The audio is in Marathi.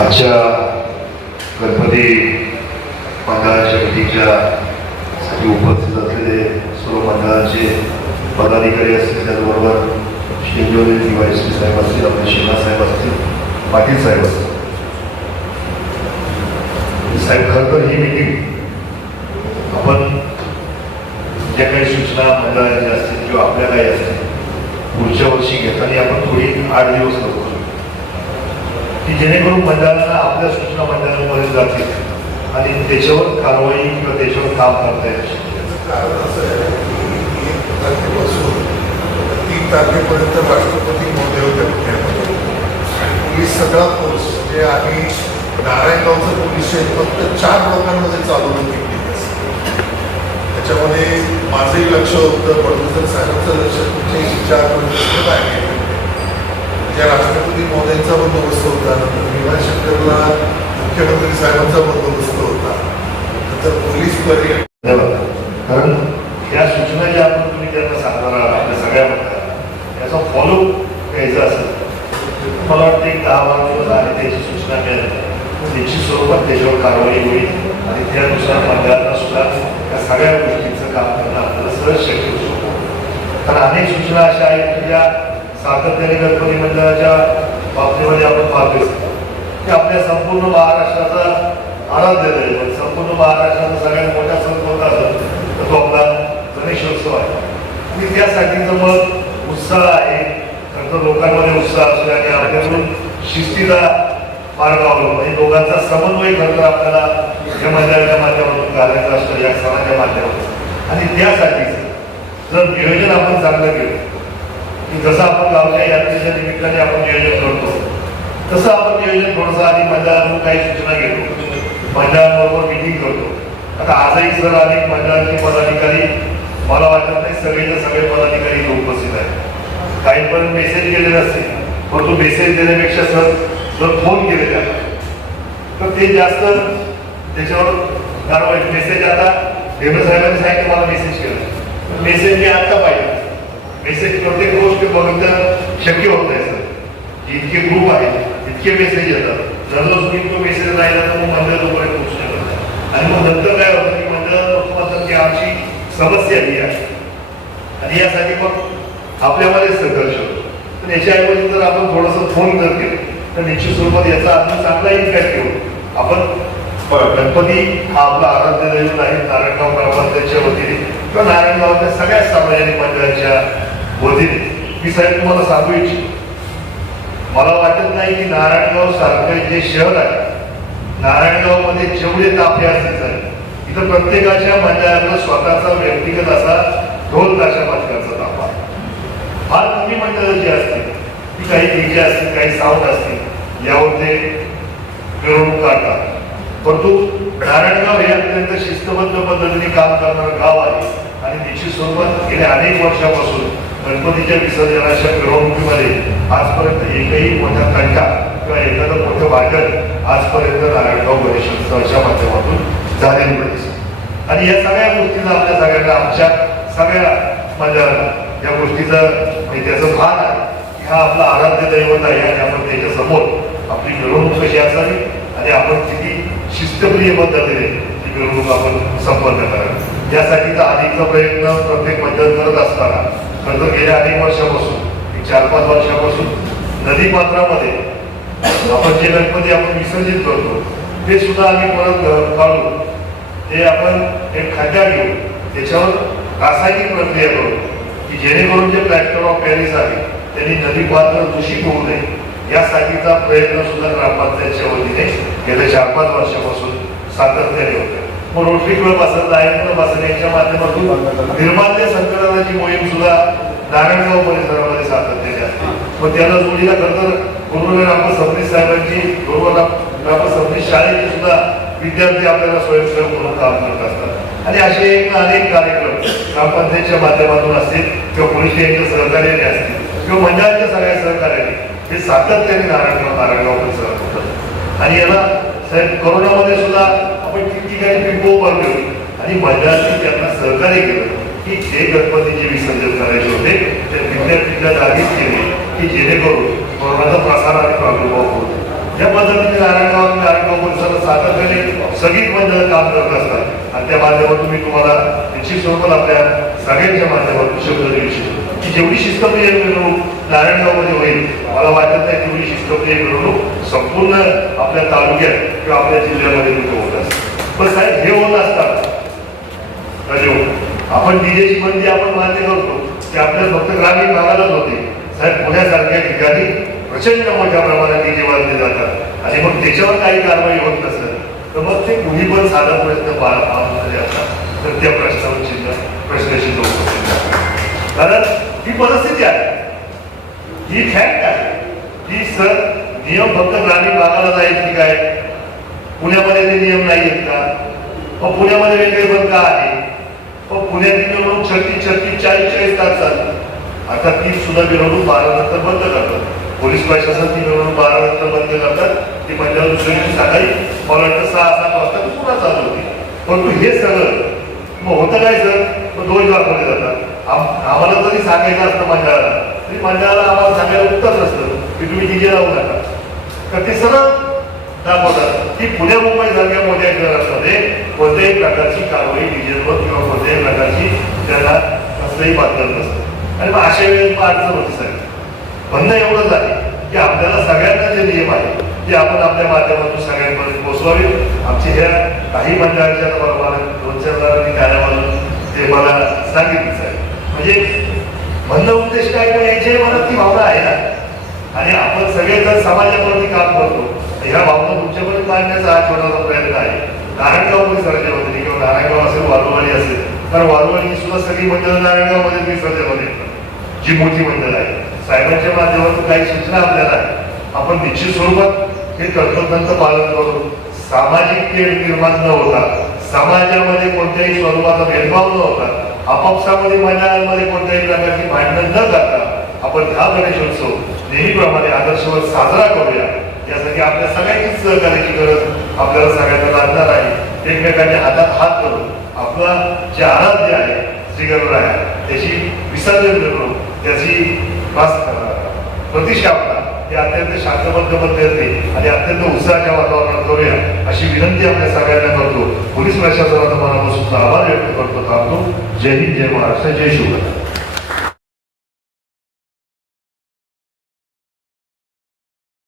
आजच्या गणपती मंडळाच्या मिटिंगच्या साठी उपस्थित असलेले सर्व मंडळाचे पदाधिकारी असतील त्याचबरोबर शेंजोली डीवायस साहेब असतील आपले शिवना साहेब असतील पाटील साहेब असतील. साहेब खरं तर ही मिटिंग आपण ज्या काही सूचना मंडळाच्या असतील किंवा आपल्या काही असतील पुढच्या वर्षी घेताना आपण थोडी आठ दिवस करतो. की जेणेकरून मंडळांना आपल्या सूचना मंडळांमध्ये जातील. आणि त्याच्यावर कारवाई किंवा त्याच्यावर काम करता येईल. त्याचं कारण असं आहे की एक तारखेपासून तीन तारखेपर्यंत राष्ट्रपती महोदय होते पुण्यामध्ये. आणि पोलीस सगळा फोर्स म्हणजे आम्ही नारायणगावचं पोलीस स्टेशन फक्त चार लोकांमध्ये चालवून घेतली त्याच्यामध्ये माझंही लक्ष होतं प्रोड्युसर साहेबांचं लक्ष तुमचे चार आहे ज्या राष्ट्रपती महोदयांचा बंदोबस्त होता नंतर भीमाशंकरला मुख्यमंत्री साहेबांचा बंदोबस्त होता. नंतर पोलीस पर्यटन कारण या सूचना ज्या आपण तुम्ही त्यांना सांगणार आहात आपल्या सगळ्या मंडळांना याचा फॉलो घ्यायचा असेल मला वाटतं एक दहा बारा दिवस आधी त्याची सूचना मिळाली. त्याची स्वरूपात त्याच्यावर कारवाई होईल आणि त्यानुसार मतदारांना सुद्धा या सगळ्या गोष्टींचं काम करणं आपल्याला सहज शक्य होऊ शकतो. कारण अनेक सूचना अशा आहेत की ज्या सातत्याने गणपती मंडळाच्या बाबतीमध्ये आपण पाहतोय. की आपल्या संपूर्ण महाराष्ट्राचा आराध्य पण संपूर्ण महाराष्ट्राचा सगळ्यात मोठा सण कोणता असतो तर तो आपला गणेशोत्सव आहे. आणि त्यासाठीचं मग उत्साह आहे. खरंतर लोकांमध्ये उत्साह असतो आणि आपल्याकडून शिस्तीचा मार्ग अवलंब म्हणजे दोघांचा समन्वय खरं तर आपल्याला या मंदिराच्या माध्यमातून करायचा असतो या सणाच्या माध्यमातून. आणि त्यासाठीच जर नियोजन आपण चांगलं केलं की जसं आपण गावच्या यात्रेच्या निमित्ताने आपण नियोजन करतो तसं आपण नियोजन थोडंसं आधी मंडळातून काही सूचना घेतो. मंडळाबरोबर मिटिंग करतो. आता आजही सर अनेक मंडळाचे पदाधिकारी. मला वाटत नाही सगळेचे सगळे पदाधिकारी उपस्थित आहेत. काही पण मेसेज केलेले असतील पण तो मेसेज देण्यापेक्षा सर जर फोन केले त्या तर ते जास्त त्याच्यावर कारवाई. मेसेज आता देवेंद्र साहेबांनी सांगितलं मला मेसेज केला. मेसेज मी आता पाहिजे. मेसेज प्रत्येक गोष्ट बघितलं शक्य होत नाही सर. इतके ग्रुप आहेत. इतके मेसेज येतात. जर तुम्ही तो मेसेज राहिला तर मग मंडळ लोकांनी पोहोचू शकत आणि मग नंतर काय होतं की मंडळ म्हणतात की आमची समस्या ही आहे. आणि यासाठी मग आपल्यामध्ये संघर्ष होतो. पण याच्याऐवजी जर आपण थोडंसं फोन जर केलं तर निश्चित स्वरूपात याचा अजून चांगला इम्पॅक्ट घेऊ आपण गणपती हा आपला आराध्य दैवत आहे नारायणगाव ग्रामपंचायतच्या वतीने. किंवा नारायणगावच्या सगळ्या सार्वजनिक मंडळाच्या वतीने. मी साहेब तुम्हाला सांगू इच्छितो. मला वाटत नाही की नारायणगाव सारखं जे शहर आहे नारायणगावमध्ये जेवढे ताफे असतील साहेब इथं प्रत्येकाच्या मंडळाला स्वतःचा व्यक्तिगत असा ढोल ताशा वाजकाचा ताफा आहे. फार कमी मंडळं जी असतील ती काही डीजे असतील काही साऊंड असतील यावर ते मिळवून काढतात परंतु नारायणगाव हे अत्यंत शिस्तबद्ध पद्धतीने काम करणारं गाव आहे आणि निश्चित स्वरूपात गेल्या अनेक वर्षापासून गणपतीच्या विसर्जनाच्या मिरवणुकीमध्ये आजपर्यंत एकही मोठा तंटा किंवा एखादं मोठं वाटण आजपर्यंत नारायणगाव गणेशोत्सवाच्या माध्यमातून झालेलं आणि या सगळ्या गोष्टीचा आपल्या सगळ्यांना आमच्या सगळ्या माझ्या या गोष्टीचं त्याचं भान आहे की हा आपला आराध्य दैवत आहे आणि आपण त्याच्यासमोर आपली मिरवणूक कशी असावी आणि आपण किती शिस्तप्रिय पद्धतीने ती मिरवणूक आपण संपन्न करावी. यासाठीचा अधिकचा प्रयत्न प्रत्येक मंडळ करत असताना खरं तर गेल्या अनेक वर्षापासून चार पाच वर्षापासून नदी पात्रामध्ये आपण जे गणपती आपण विसर्जित करतो ते सुद्धा आम्ही परत काढून ते आपण एक खड्डा घेऊन त्याच्यावर रासायनिक प्रक्रिया करू की जेणेकरून जे प्लॅस्टर ऑफ पॅरिस आहे त्यांनी नदी पात्र दूषित होऊ नये यासाठीचा प्रयत्न सुद्धा ग्रामपंचायतच्या वतीने गेल्या चार पाच वर्षापासून सातत्याने होते मग रोटरी क्लब असेल लायन क्लब असेल यांच्या माध्यमातून निर्माल्य संकलनाची मोहीम सुद्धा नारायणगाव परिसरामध्ये सातत्याने असते. मग त्याला जोडीला खरं तर गुरुवार आपण सबनीस साहेबांची गुरुवार आपण सबनीस शाळेचे सुद्धा विद्यार्थी आपल्याला स्वयंसेवक म्हणून काम करत असतात. आणि असे एक अनेक कार्यक्रम ग्रामपंचायतच्या माध्यमातून असतील किंवा पोलीस स्टेशनच्या सहकार्याने असतील किंवा मंडळाच्या सगळ्या सहकार्याने. हे सातत्याने नारायणगाव नारायणगाव परिसरात होतं. आणि याला साहेब कोरोनामध्ये सुद्धा आपण ठिकठिकाणी पिंपो उभारले आणि मंडळाने त्यांना सहकार्य केलं. की जे गणपतीचे विसर्जन करायचे होते ते तिथल्या तिथल्या जागीच केले. की जेणेकरून कोरोनाचा प्रसार आणि प्रादुर्भाव होतो या पद्धतीने नारायण सातत्याने सगळीच मंडळ काम करत असतात. आणि त्या माध्यमातून मी तुम्हाला निश्चित स्वरूपात आपल्या सगळ्यांच्या माध्यमातून शब्द देऊ इच्छितो. की जेवढी शिस्तप्रिय मिरवणूक नारायणगावमध्ये होईल मला वाटत नाही तेवढी शिस्तप्रिय मिरवणूक संपूर्ण आपल्या तालुक्यात किंवा आपल्या जिल्ह्यामध्ये तिथे होत असते पण साहेब हे होत असतात. राजीव, आपण डीजेची बंदी आपण मान्य करतो. ते आपल्या फक्त ग्रामीण भागालाच होते. साहेब पुण्यासारख्या ठिकाणी प्रचंड मोठ्या प्रमाणात डीजे वाजले जातात. आणि मग त्याच्यावर काही कारवाई होत नसेल तर मग ते कुणी पण साधा प्रश्न पार असतात तर त्या प्रश्नावर चिन्ह प्रश्नाशी उपस्थित कारण ही परिस्थिती आहे. ही फॅक्ट आहे. की सर नियम फक्त ग्रामीण भागाला जायची की काय? पुण्यामध्ये ते नियम नाही आहेत का मग पुण्यामध्ये वेगळे पण का आहे. मग पुण्यातील मिरवणूक छत्तीस छत्तीस चाळीस चाळीस तास चालते आता ती सुद्धा मिरवणूक बारा नंतर बंद करतात. पोलीस प्रशासन ती मिरवणूक बारा नंतर बंद करतात. ती पंजाब दुसऱ्या दिवशी सकाळी मला वाटतं सहा सात वाजता पुन्हा चालू होती. परंतु हे सगळं मग होतं काय सर? मग दोन दाखवले जातात. आम्हाला जरी सांगायचं असतं मंडळाला. तरी मंडळाला आम्हाला सांगायला उत्तरच असतं. की तुम्ही डीजे लावू नका. तर ते सगळं दाखवतात की पुणे मुंबई सारख्या मोठ्या शहरांमध्ये कोणत्याही प्रकारची कारवाई डिझेलवर किंवा कोणत्याही प्रकारची त्यांना कसलंही बांधलं नसतं. आणि मग अशा वेळेस मग अडचण होती सर म्हणणं एवढंच आहे की आपल्याला सगळ्यांना जे नियम आहे ते आपण आपल्या माध्यमातून सगळ्यांपर्यंत पोहोचवावे. आमचे ह्या काही मंडळाच्या बरोबर दोन चार जणांनी कार्यामधून ते मला सांगितलंच आहे म्हणजे म्हणणं उद्देश काय काय याची मला ती भावना आहे ना आणि आपण सगळेजण समाजाप्रती काम करतो. ह्या बाबतीत तुमच्यापर्यंत मांडण्याचा हा छोटासा प्रयत्न आहे. नारायणगाव परिसराच्या सर्जन म्हणजे किंवा नारायणगाव असेल वारुवाडी असेल तर वारुवाडी सुद्धा सगळी मंडळ नारायणगावमध्ये विसर्जन जी मोठी मंडळ आहे साहेबांच्या माध्यमातून काही सूचना आपल्याला आपण निश्चित स्वरूपात हे तंत्रज्ञांचं पालन करून सामाजिक तेढ निर्माण न होता समाजामध्ये कोणत्याही स्वरूपाचा भेदभाव न होता आपापसामध्ये मंडळांमध्ये कोणत्याही प्रकारची भांडणं न करता आपण हा गणेशोत्सव नेहमीप्रमाणे आदर्शवर साजरा करूया. यासाठी आपल्या सगळ्यांची सहकार्याची गरज आपल्याला सगळ्यांना लागणार आहे. एकमेकांच्या हातात हात करून आपला जे आराध्य आहे श्रीगरुड आहे त्याची विसर्जन करून त्याची वास- प्रतिष्ठापना ते अत्यंत शांतबद्ध पद्धतीने आणि अत्यंत उत्साहाच्या वातावरणात करूया अशी विनंती आपल्या सगळ्यांना करतो. पोलीस प्रशासनाचा मनापासून आभार व्यक्त करतो. थांबतो. जय हिंद जय महाराष्ट्र जय शिवराय.